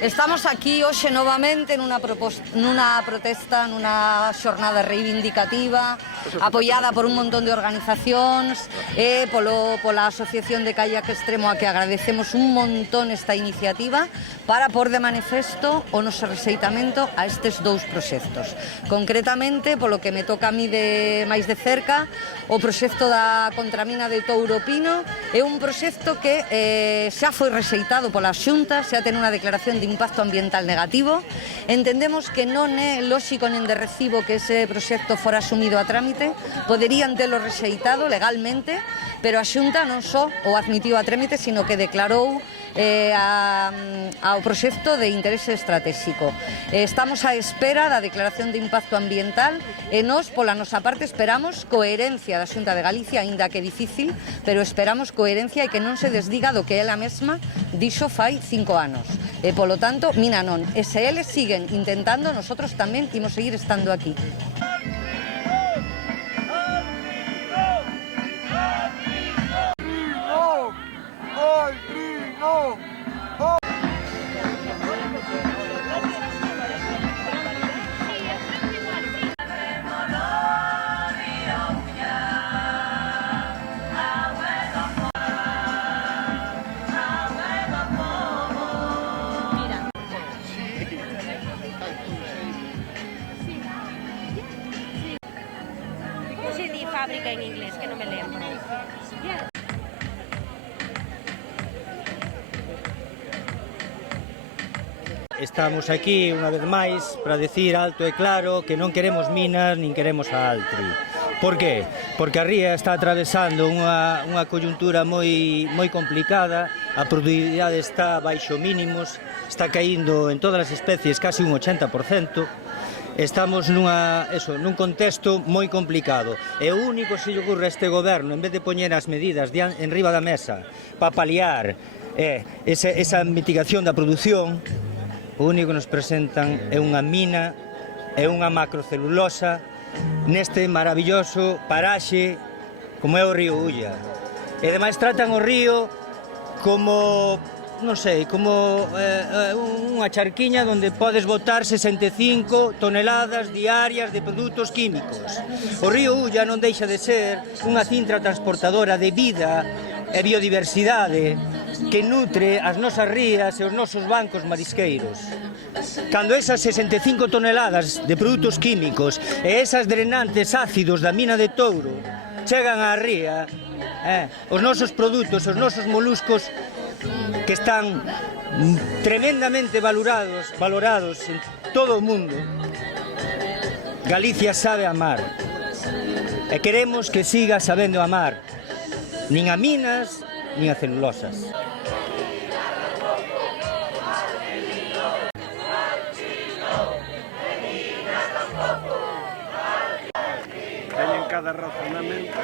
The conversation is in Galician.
Estamos aquí hoxe novamente nunha protesta, nunha xornada reivindicativa apoiada por un montón de organizacións e pola Asociación de Kayak Extremo, a que agradecemos un montón esta iniciativa para pôr de manifesto o noso rexeitamento a estes dous proxectos. Concretamente, polo que me toca a mí máis de cerca, o proxecto da contramina de Touro Pino é un proxecto que xa foi rexeitado pola Xunta, xa ten unha declaración de impacto ambiental negativo. Entendemos que non é lóxico nen de recibo que ese proxecto fora asumido a trámite, poderían telo rexeitado legalmente, pero a Xunta non só o admitiu a trámite, sino que declarou ao proxecto de interese estratégico. Estamos á espera da declaración de impacto ambiental e nós, pola nosa parte, esperamos coherencia da Xunta de Galicia, aínda que difícil, pero esperamos coherencia e que non se desdiga do que ela mesma dixo fai 5 anos. E, polo tanto, mina non. E se eles siguen intentando, nosotros tamén imos seguir estando aquí. Fábrica en inglés, que non me lembro. Estamos aquí unha vez máis para decir alto e claro que non queremos minas nin queremos a Altri. Por qué? Porque a ría está atravesando unha coyuntura moi complicada, a produtividade está baixo mínimos, está caíndo en todas as especies casi un 80%. Estamos nun contexto moi complicado e o único que se lle ocurre a este goberno, en vez de poñer as medidas en riba da mesa para paliar esa mitigación da produción, o único que nos presentan é unha mina, é unha macrocelulosa neste maravilloso paraxe como é o río Ulla. E ademais tratan o río como, non sei, como unha charquiña onde podes botar 65 toneladas diarias de produtos químicos. O río Ulla non deixa de ser unha cintra transportadora de vida e biodiversidade que nutre as nosas rías e os nosos bancos marisqueiros. Cando esas 65 toneladas de produtos químicos e esas drenantes ácidos da mina de Touro chegan á ría, os nosos produtos, os nosos moluscos que están tremendamente valorados en todo o mundo, Galicia sabe amar e queremos que siga sabendo amar, nin a minas nin a celulosas. Teñen cada razonamento.